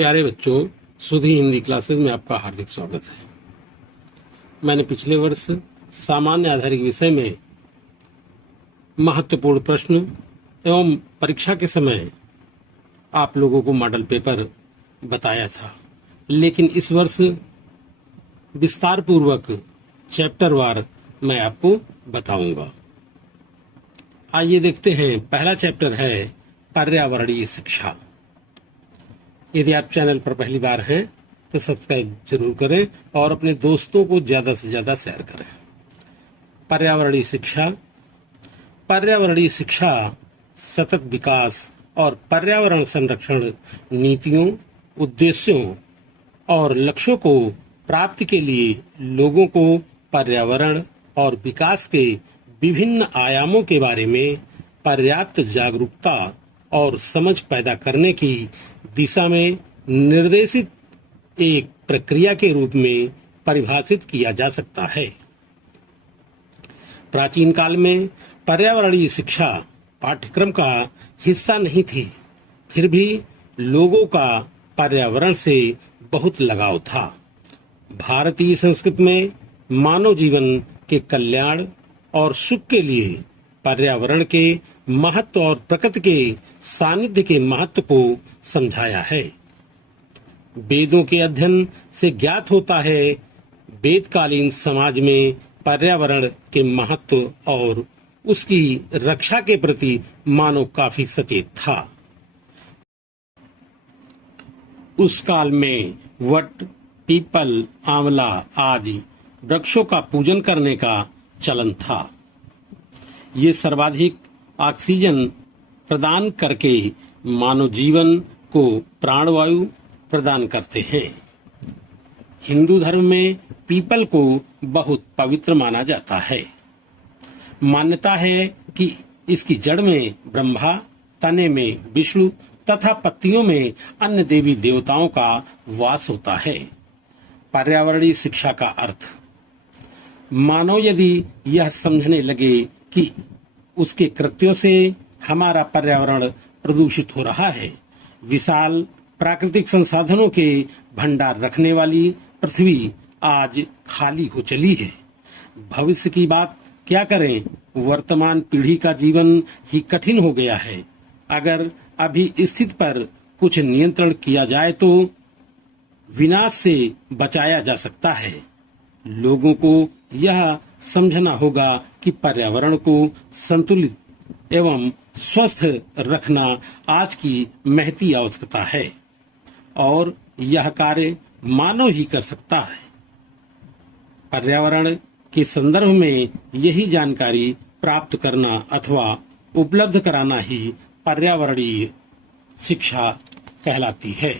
प्यारे बच्चों, सुधी हिंदी क्लासेस में आपका हार्दिक स्वागत है। मैंने पिछले वर्ष सामान्य आधारित विषय में महत्वपूर्ण प्रश्न एवं परीक्षा के समय आप लोगों को मॉडल पेपर बताया था, लेकिन इस वर्ष विस्तार पूर्वक चैप्टर वार मैं आपको बताऊंगा। आइए देखते हैं। पहला चैप्टर है पर्यावरणीय शिक्षा। यदि आप चैनल पर पहली बार हैं तो सब्सक्राइब जरूर करें और अपने दोस्तों को ज्यादा से ज्यादा शेयर करें। पर्यावरणीय शिक्षा। पर्यावरणीय शिक्षा सतत विकास और पर्यावरण संरक्षण नीतियों, उद्देश्यों और लक्ष्यों को प्राप्ति के लिए लोगों को पर्यावरण और विकास के विभिन्न आयामों के बारे में पर्याप्त जागरूकता और समझ पैदा करने की दिशा में निर्देशित एक प्रक्रिया के रूप में परिभाषित किया जा सकता है। प्राचीन काल में पर्यावरणीय शिक्षा पाठ्यक्रम का हिस्सा नहीं थी, फिर भी लोगों का पर्यावरण से बहुत लगाव था। भारतीय संस्कृति में मानव जीवन के कल्याण और सुख के लिए पर्यावरण के महत्व और प्रकृति के सानिध्य के महत्व को समझाया है। वेदों के अध्ययन से ज्ञात होता है, वेदकालीन समाज में पर्यावरण के महत्व और उसकी रक्षा के प्रति मानव काफी सचेत था। उस काल में वट, पीपल, आंवला आदि वृक्षों का पूजन करने का चलन था। ये सर्वाधिक ऑक्सीजन प्रदान करके मानव जीवन को प्राणवायु प्रदान करते हैं। हिंदू धर्म में पीपल को बहुत पवित्र माना जाता है। मान्यता है कि इसकी जड़ में ब्रह्मा, तने में विष्णु तथा पत्तियों में अन्य देवी देवताओं का वास होता है। पर्यावरणीय शिक्षा का अर्थ। मानव यदि यह समझने लगे कि उसके कृत्यों से हमारा पर्यावरण प्रदूषित हो रहा है, विशाल प्राकृतिक संसाधनों के भंडार रखने वाली पृथ्वी आज खाली हो चली है। भविष्य की बात क्या करें, वर्तमान पीढ़ी का जीवन ही कठिन हो गया है। अगर अभी स्थिति पर कुछ नियंत्रण किया जाए तो विनाश से बचाया जा सकता है। लोगों को यह समझना होगा कि पर्यावरण को संतुलित एवं स्वस्थ रखना आज की महती आवश्यकता है और यह कार्य मानव ही कर सकता है। पर्यावरण के संदर्भ में यही जानकारी प्राप्त करना अथवा उपलब्ध कराना ही पर्यावरणीय शिक्षा कहलाती है।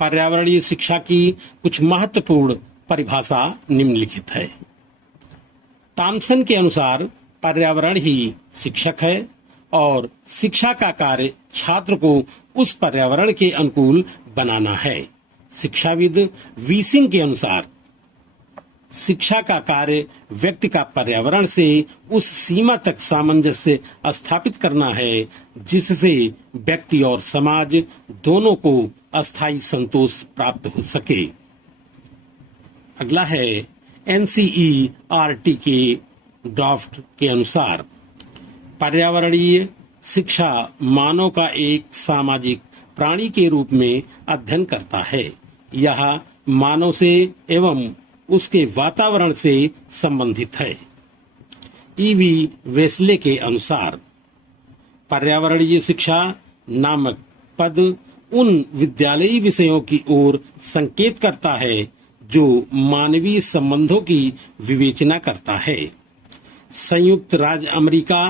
पर्यावरणीय शिक्षा की कुछ महत्वपूर्ण परिभाषा निम्नलिखित है। टॉमसन के अनुसार पर्यावरण ही शिक्षक है और शिक्षा का कार्य छात्र को उस पर्यावरण के अनुकूल बनाना है। शिक्षाविद वीसिंग के अनुसार शिक्षा का कार्य व्यक्ति का पर्यावरण से उस सीमा तक सामंजस्य स्थापित करना है जिससे व्यक्ति और समाज दोनों को अस्थायी संतोष प्राप्त हो सके। अगला है एनसीईआरटी के ड्राफ्ट के अनुसार पर्यावरणीय शिक्षा मानव का एक सामाजिक प्राणी के रूप में अध्ययन करता है। यह मानव से एवं उसके वातावरण से संबंधित है। ईवी वेस्ले के अनुसार पर्यावरणीय शिक्षा नामक पद उन विद्यालयी विषयों की ओर संकेत करता है जो मानवीय संबंधों की विवेचना करता है। संयुक्त राज्य अमेरिका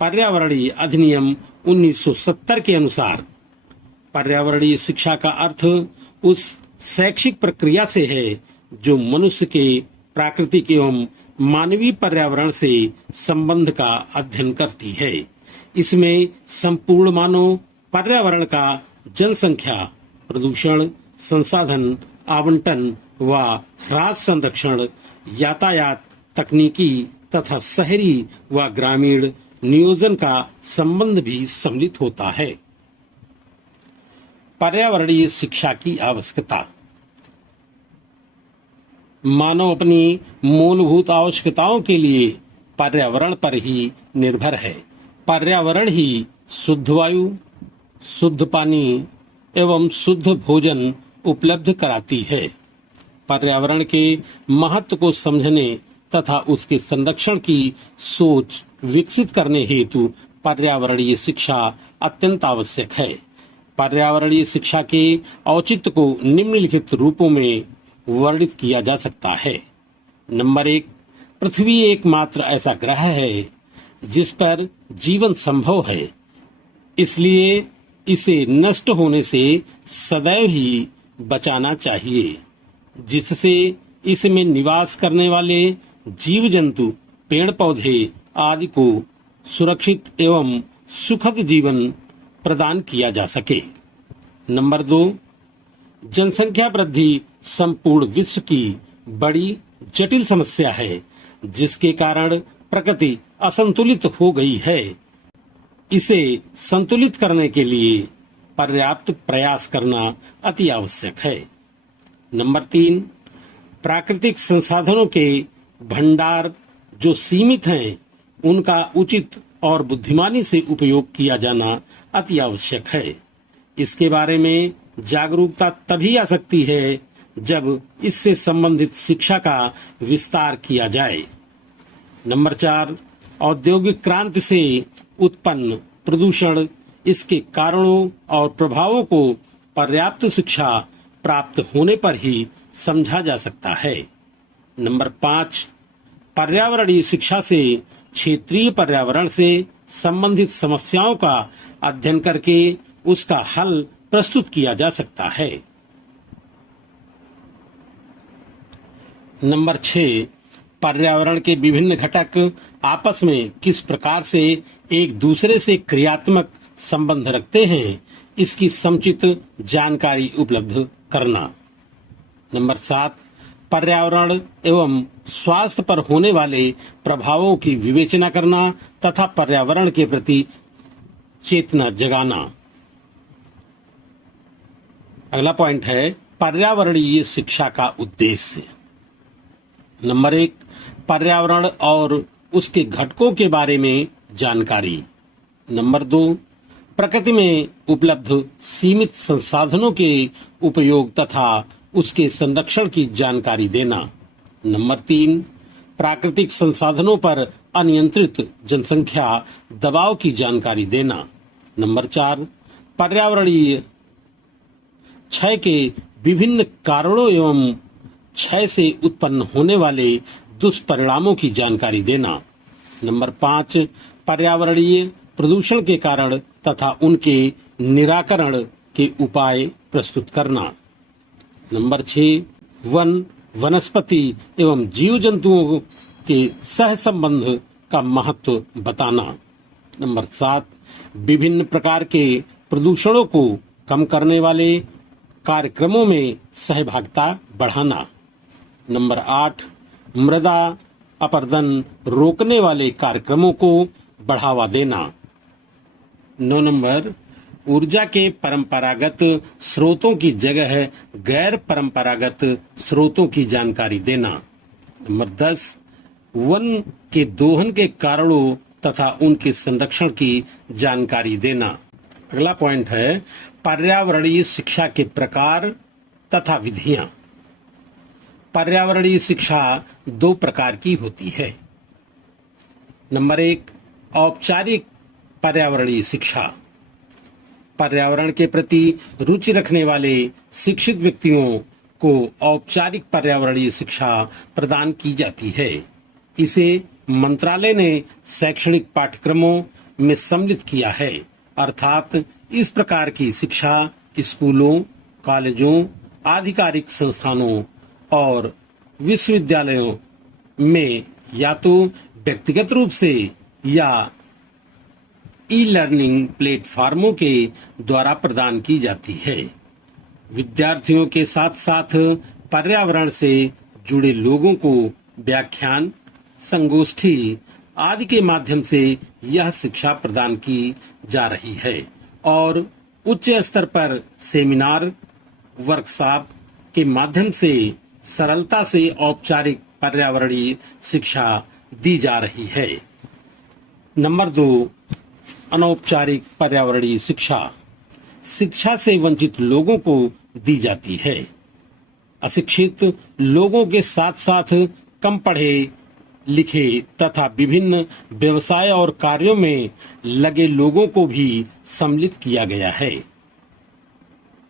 पर्यावरणीय अधिनियम 1970 के अनुसार पर्यावरणीय शिक्षा का अर्थ उस शैक्षिक प्रक्रिया से है जो मनुष्य के प्राकृतिक एवं मानवीय पर्यावरण से संबंध का अध्ययन करती है। इसमें संपूर्ण मानव पर्यावरण का जनसंख्या, प्रदूषण, संसाधन आवंटन व ह्रास, संरक्षण, यातायात, तकनीकी तथा शहरी व ग्रामीण नियोजन का संबंध भी सम्मिलित होता है। पर्यावरणीय शिक्षा की आवश्यकता। मानव अपनी मूलभूत आवश्यकताओं के लिए पर्यावरण पर ही निर्भर है। पर्यावरण ही शुद्ध वायु, शुद्ध पानी एवं शुद्ध भोजन उपलब्ध कराती है। पर्यावरण के महत्व को समझने तथा उसके संरक्षण की सोच विकसित करने हेतु पर्यावरणीय शिक्षा अत्यंत आवश्यक है। पर्यावरणीय शिक्षा के औचित्य को निम्नलिखित रूपों में वर्णित किया जा सकता है। नंबर 1, पृथ्वी एकमात्र ऐसा ग्रह है जिस पर जीवन संभव है, इसलिए इसे नष्ट होने से सदैव ही बचाना चाहिए, जिससे इसमें निवास करने वाले जीव जंतु, पेड़ पौधे आदि को सुरक्षित एवं सुखद जीवन प्रदान किया जा सके। नंबर 2, जनसंख्या वृद्धि संपूर्ण विश्व की बड़ी जटिल समस्या है, जिसके कारण प्रकृति असंतुलित हो गई है। इसे संतुलित करने के लिए पर्याप्त प्रयास करना अति आवश्यक है। नंबर 3, प्राकृतिक संसाधनों के भंडार जो सीमित हैं, उनका उचित और बुद्धिमानी से उपयोग किया जाना अति आवश्यक है। इसके बारे में जागरूकता तभी आ सकती है जब इससे संबंधित शिक्षा का विस्तार किया जाए। नंबर 4, औद्योगिक क्रांति से उत्पन्न प्रदूषण, इसके कारणों और प्रभावों को पर्याप्त शिक्षा प्राप्त होने पर ही समझा जा सकता है। नंबर 5, पर्यावरणीय शिक्षा से क्षेत्रीय पर्यावरण से संबंधित समस्याओं का अध्ययन करके उसका हल प्रस्तुत किया जा सकता है। नंबर 6, पर्यावरण के विभिन्न घटक आपस में किस प्रकार से एक दूसरे से क्रियात्मक संबंध रखते हैं, इसकी समुचित जानकारी उपलब्ध करना। नंबर 7, पर्यावरण एवं स्वास्थ्य पर होने वाले प्रभावों की विवेचना करना तथा पर्यावरण के प्रति चेतना जगाना। अगला पॉइंट है पर्यावरणीय शिक्षा का उद्देश्य। नंबर 1, पर्यावरण और उसके घटकों के बारे में जानकारी। नंबर 2, प्रकृति में उपलब्ध सीमित संसाधनों के उपयोग तथा उसके संरक्षण की जानकारी देना। नंबर 3, प्राकृतिक संसाधनों पर अनियंत्रित जनसंख्या दबाव की जानकारी देना। नंबर 4, पर्यावरणीय क्षय के विभिन्न कारणों एवं क्षय से उत्पन्न होने वाले दुष्परिणामों की जानकारी देना। नंबर 5, पर्यावरणीय प्रदूषण के कारण तथा उनके निराकरण के उपाय प्रस्तुत करना। नंबर 6, वनस्पति एवं जीव जंतुओं के सह संबंध का महत्व बताना। नंबर 7, विभिन्न प्रकार के प्रदूषणों को कम करने वाले कार्यक्रमों में सहभागिता बढ़ाना। नंबर 8, मृदा अपरदन रोकने वाले कार्यक्रमों को बढ़ावा देना। 9 नंबर, ऊर्जा के परंपरागत स्रोतों की जगह गैर परंपरागत स्रोतों की जानकारी देना। नंबर 10, वन के दोहन के कारणों तथा उनके संरक्षण की जानकारी देना। अगला पॉइंट है पर्यावरणीय शिक्षा के प्रकार तथा विधियां। पर्यावरणीय शिक्षा 2 प्रकार की होती है। नंबर 1, औपचारिक पर्यावरणीय शिक्षा। पर्यावरण के प्रति रुचि रखने वाले शिक्षित व्यक्तियों को औपचारिक पर्यावरणीय शिक्षा प्रदान की जाती है। इसे मंत्रालय ने शैक्षणिक पाठ्यक्रमों में सम्मिलित किया है, अर्थात इस प्रकार की शिक्षा स्कूलों, कॉलेजों, आधिकारिक संस्थानों और विश्वविद्यालयों में या तो व्यक्तिगत रूप से या ई लर्निंग प्लेटफॉर्मों के द्वारा प्रदान की जाती है। विद्यार्थियों के साथ साथ पर्यावरण से जुड़े लोगों को व्याख्यान, संगोष्ठी आदि के माध्यम से यह शिक्षा प्रदान की जा रही है और उच्च स्तर पर सेमिनार, वर्कशॉप के माध्यम से सरलता से औपचारिक पर्यावरणीय शिक्षा दी जा रही है। नंबर 2, अनौपचारिक पर्यावरणीय शिक्षा। शिक्षा से वंचित लोगों को दी जाती है। अशिक्षित लोगों के साथ साथ कम पढ़े लिखे तथा विभिन्न व्यवसाय और कार्यों में लगे लोगों को भी सम्मिलित किया गया है।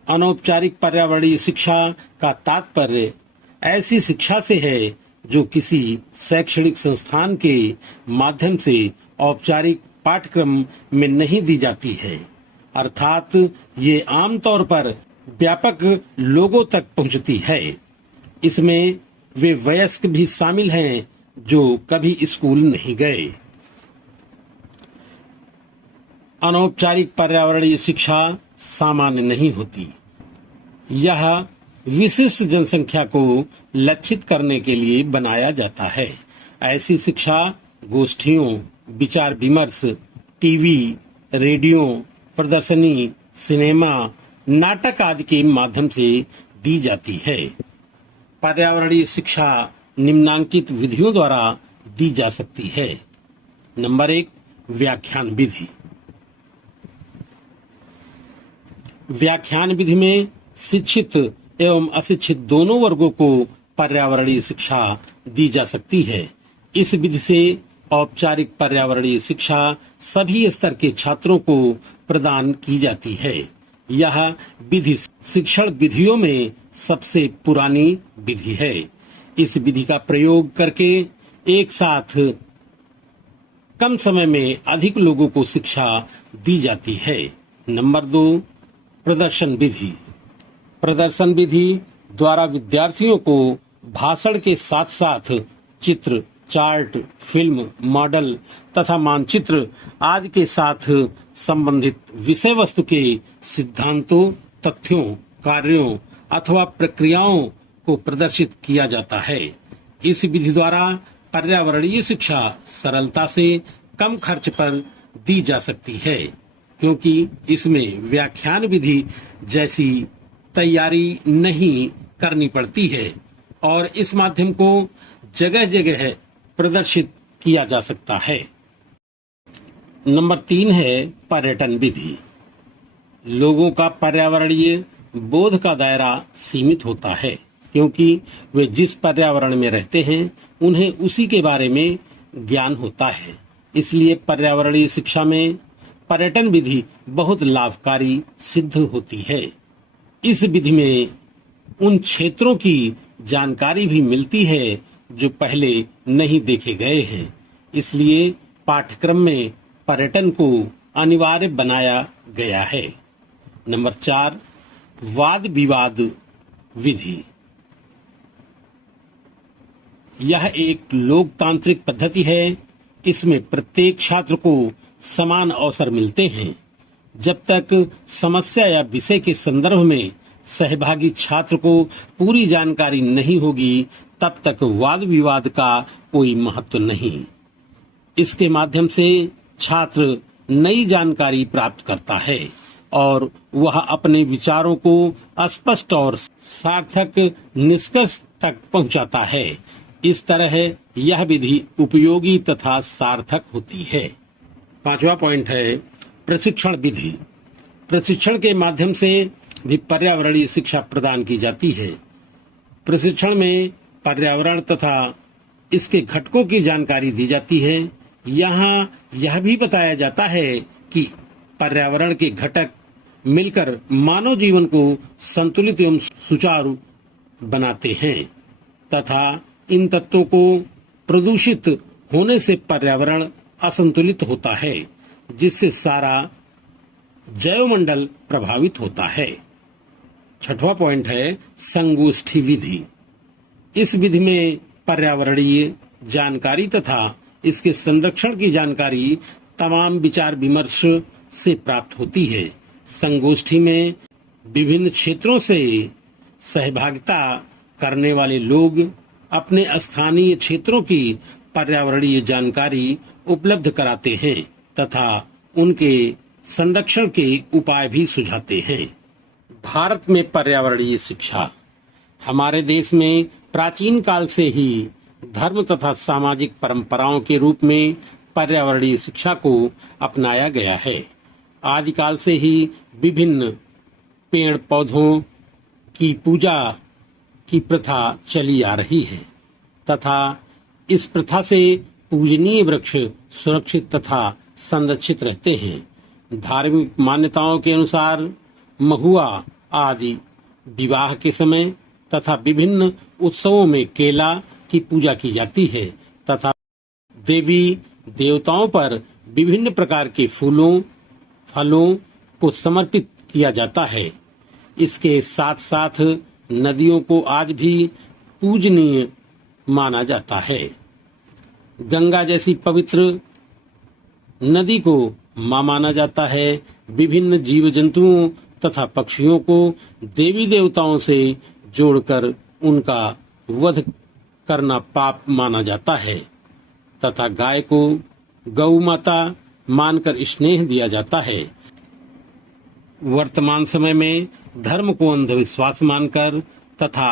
अनौपचारिक पर्यावरणीय शिक्षा का तात्पर्य ऐसी शिक्षा से है जो किसी शैक्षणिक संस्थान के माध्यम से औपचारिक पाठ्यक्रम में नहीं दी जाती है, अर्थात ये आमतौर पर व्यापक लोगों तक पहुंचती है। इसमें वे वयस्क भी शामिल हैं जो कभी स्कूल नहीं गए। अनौपचारिक पर्यावरणीय शिक्षा सामान्य नहीं होती। यह विशिष्ट जनसंख्या को लक्षित करने के लिए बनाया जाता है। ऐसी शिक्षा गोष्ठियों, विचार विमर्श, टीवी, रेडियो, प्रदर्शनी, सिनेमा, नाटक आदि के माध्यम से दी जाती है। पर्यावरणीय शिक्षा निम्नांकित विधियों द्वारा दी जा सकती है। नंबर 1, व्याख्यान विधि। व्याख्यान विधि में शिक्षित एवं अशिक्षित दोनों वर्गों को पर्यावरणीय शिक्षा दी जा सकती है। इस विधि से औपचारिक पर्यावरणीय शिक्षा सभी स्तर के छात्रों को प्रदान की जाती है। यह विधि शिक्षण विधियों में सबसे पुरानी विधि है। इस विधि का प्रयोग करके एक साथ कम समय में अधिक लोगों को शिक्षा दी जाती है। नंबर 2, प्रदर्शन विधि। प्रदर्शन विधि द्वारा विद्यार्थियों को भाषण के साथ साथ चित्र, चार्ट, फिल्म, मॉडल तथा मानचित्र आदि के साथ संबंधित विषय वस्तु के सिद्धांतों, तथ्यों, कार्यों अथवा प्रक्रियाओं को प्रदर्शित किया जाता है। इस विधि द्वारा पर्यावरणीय शिक्षा सरलता से कम खर्च पर दी जा सकती है, क्योंकि इसमें व्याख्यान विधि जैसी तैयारी नहीं करनी पड़ती है और इस माध्यम को जगह जगह प्रदर्शित किया जा सकता है। नंबर 3 है पर्यटन विधि। लोगों का पर्यावरणीय बोध का दायरा सीमित होता है, क्योंकि वे जिस पर्यावरण में रहते हैं उन्हें उसी के बारे में ज्ञान होता है। इसलिए पर्यावरणीय शिक्षा में पर्यटन विधि बहुत लाभकारी सिद्ध होती है। इस विधि में उन क्षेत्रों की जानकारी भी मिलती है जो पहले नहीं देखे गए हैं। इसलिए पाठ्यक्रम में पर्यटन को अनिवार्य बनाया गया है। नंबर 4, वाद विवाद विधि। यह एक लोकतांत्रिक पद्धति है। इसमें प्रत्येक छात्र को समान अवसर मिलते हैं। जब तक समस्या या विषय के संदर्भ में सहभागी छात्र को पूरी जानकारी नहीं होगी, तब तक वाद विवाद का कोई महत्व नहीं। इसके माध्यम से छात्र नई जानकारी प्राप्त करता है और वह अपने विचारों को स्पष्ट और सार्थक निष्कर्ष तक पहुंचाता है। इस तरह यह विधि उपयोगी तथा सार्थक होती है। 5वां पॉइंट है प्रशिक्षण विधि। प्रशिक्षण के माध्यम से भी पर्यावरणीय शिक्षा प्रदान की जाती है। प्रशिक्षण में पर्यावरण तथा इसके घटकों की जानकारी दी जाती है। यहाँ यह भी बताया जाता है कि पर्यावरण के घटक मिलकर मानव जीवन को संतुलित एवं सुचारू बनाते हैं तथा इन तत्वों को प्रदूषित होने से पर्यावरण असंतुलित होता है, जिससे सारा जैवमंडल प्रभावित होता है। 6वां पॉइंट है संगोष्ठी विधि। इस विधि में पर्यावरणीय जानकारी तथा इसके संरक्षण की जानकारी तमाम विचार विमर्श से प्राप्त होती है। संगोष्ठी में विभिन्न क्षेत्रों से सहभागिता करने वाले लोग अपने स्थानीय क्षेत्रों की पर्यावरणीय जानकारी उपलब्ध कराते हैं तथा उनके संरक्षण के उपाय भी सुझाते हैं। भारत में पर्यावरणीय शिक्षा हमारे देश में प्राचीन काल से ही धर्म तथा सामाजिक परंपराओं के रूप में पर्यावरणीय शिक्षा को अपनाया गया है। आदिकाल से ही विभिन्न पेड़ पौधों की पूजा की प्रथा चली आ रही है तथा इस प्रथा से पूजनीय वृक्ष सुरक्षित तथा संरक्षित रहते हैं। धार्मिक मान्यताओं के अनुसार महुआ आदि विवाह के समय तथा विभिन्न उत्सवों में केला की पूजा की जाती है तथा देवी देवताओं पर विभिन्न प्रकार के फूलों फलों को समर्पित किया जाता है। इसके साथ साथ नदियों को आज भी पूजनीय माना जाता है। गंगा जैसी पवित्र नदी को मां माना जाता है। विभिन्न जीव जंतुओं तथा पक्षियों को देवी देवताओं से जोड़कर उनका वध करना पाप माना जाता है तथा गाय को गौ माता मानकर स्नेह दिया जाता है। वर्तमान समय में धर्म को अंधविश्वास मानकर तथा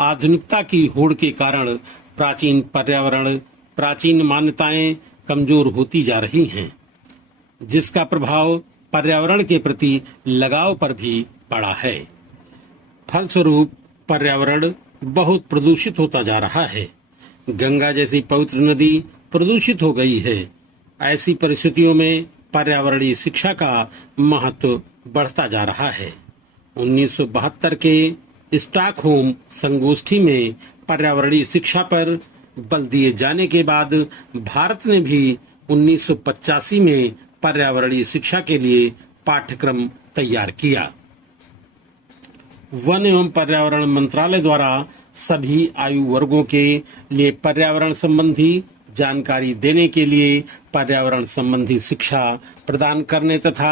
आधुनिकता की होड़ के कारण प्राचीन मान्यताएं कमजोर होती जा रही हैं, जिसका प्रभाव पर्यावरण के प्रति लगाव पर भी पड़ा है। फलस्वरूप पर्यावरण बहुत प्रदूषित होता जा रहा है। गंगा जैसी पवित्र नदी प्रदूषित हो गई है। ऐसी परिस्थितियों में पर्यावरणीय शिक्षा का महत्व बढ़ता जा रहा है। 1972 के स्टॉकहोम संगोष्ठी में पर्यावरणीय शिक्षा पर बल दिए जाने के बाद भारत ने भी 1985 में पर्यावरणीय शिक्षा के लिए पाठ्यक्रम तैयार किया। वन एवं पर्यावरण मंत्रालय द्वारा सभी आयु वर्गों के लिए पर्यावरण संबंधी जानकारी देने के लिए पर्यावरण संबंधी शिक्षा प्रदान करने तथा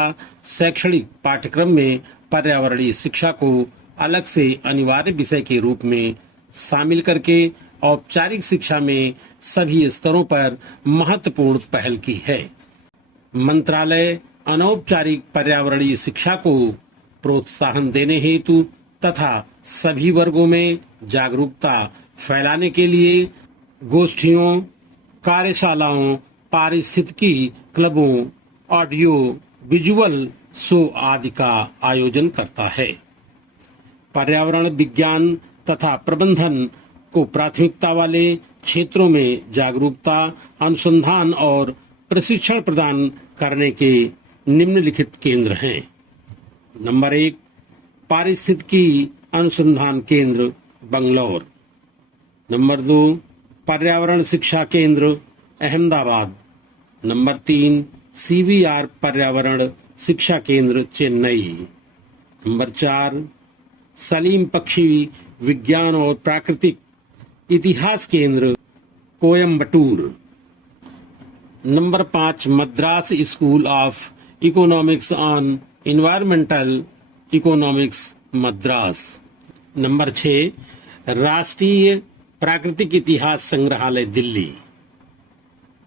शैक्षणिक पाठ्यक्रम में पर्यावरणीय शिक्षा को अलग से अनिवार्य विषय के रूप में शामिल करके औपचारिक शिक्षा में सभी स्तरों पर महत्वपूर्ण पहल की है। मंत्रालय अनौपचारिक पर्यावरणीय शिक्षा को प्रोत्साहन देने हेतु तथा सभी वर्गों में जागरूकता फैलाने के लिए गोष्ठियों, कार्यशालाओं, पारिस्थितिकी क्लबों, ऑडियो विजुअल शो आदि का आयोजन करता है। पर्यावरण विज्ञान तथा प्रबंधन को प्राथमिकता वाले क्षेत्रों में जागरूकता, अनुसंधान और प्रशिक्षण प्रदान करने के निम्नलिखित केंद्र हैं। नंबर 1, पारिस्थितिकी अनुसंधान केंद्र बंगलौर। नंबर 2, पर्यावरण शिक्षा केंद्र अहमदाबाद। नंबर 3, CVR पर्यावरण शिक्षा केंद्र चेन्नई। नंबर 4, सलीम पक्षी विज्ञान और प्राकृतिक इतिहास केंद्र Coimbatore. Number 5, Madras school of economics on environmental economics Madras. Number 6, राष्ट्रीय प्राकृतिक इतिहास संग्रहालय दिल्ली।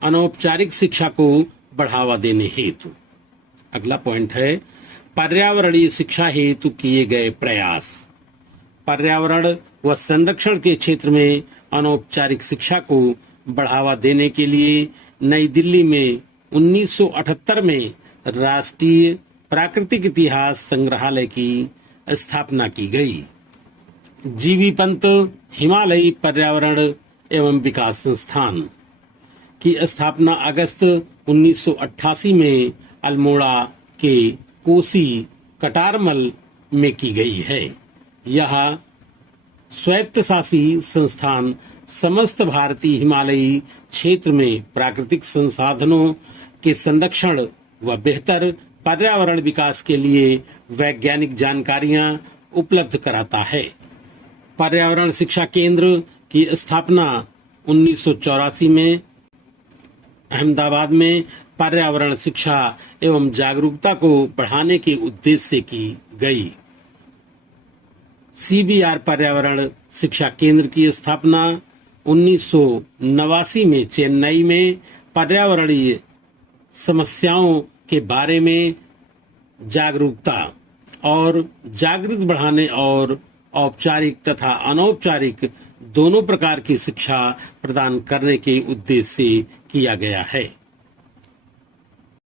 अनौपचारिक शिक्षा को बढ़ावा देने हेतु अगला पॉइंट है पर्यावरणीय शिक्षा हेतु किए गए प्रयास। पर्यावरण व संरक्षण के क्षेत्र में अनौपचारिक शिक्षा को बढ़ावा देने के लिए नई दिल्ली में 1978 में राष्ट्रीय प्राकृतिक इतिहास संग्रहालय की स्थापना की गई। जीवी पंत हिमालयी पर्यावरण एवं विकास संस्थान की स्थापना अगस्त 1988 में अल्मोड़ा के कोसी कटारमल में की गई है। यह स्वायत्तशासी संस्थान समस्त भारतीय हिमालयी क्षेत्र में प्राकृतिक संसाधनों के संरक्षण व बेहतर पर्यावरण विकास के लिए वैज्ञानिक जानकारियां उपलब्ध कराता है। पर्यावरण शिक्षा केंद्र की स्थापना 1984 में अहमदाबाद में पर्यावरण शिक्षा एवं जागरूकता को बढ़ाने के उद्देश्य से की गई। CVR पर्यावरण शिक्षा केंद्र की स्थापना 1989 में चेन्नई में पर्यावरणीय समस्याओं के बारे में जागरूकता और जागृति बढ़ाने और औपचारिक तथा अनौपचारिक दोनों प्रकार की शिक्षा प्रदान करने के उद्देश्य से किया गया है।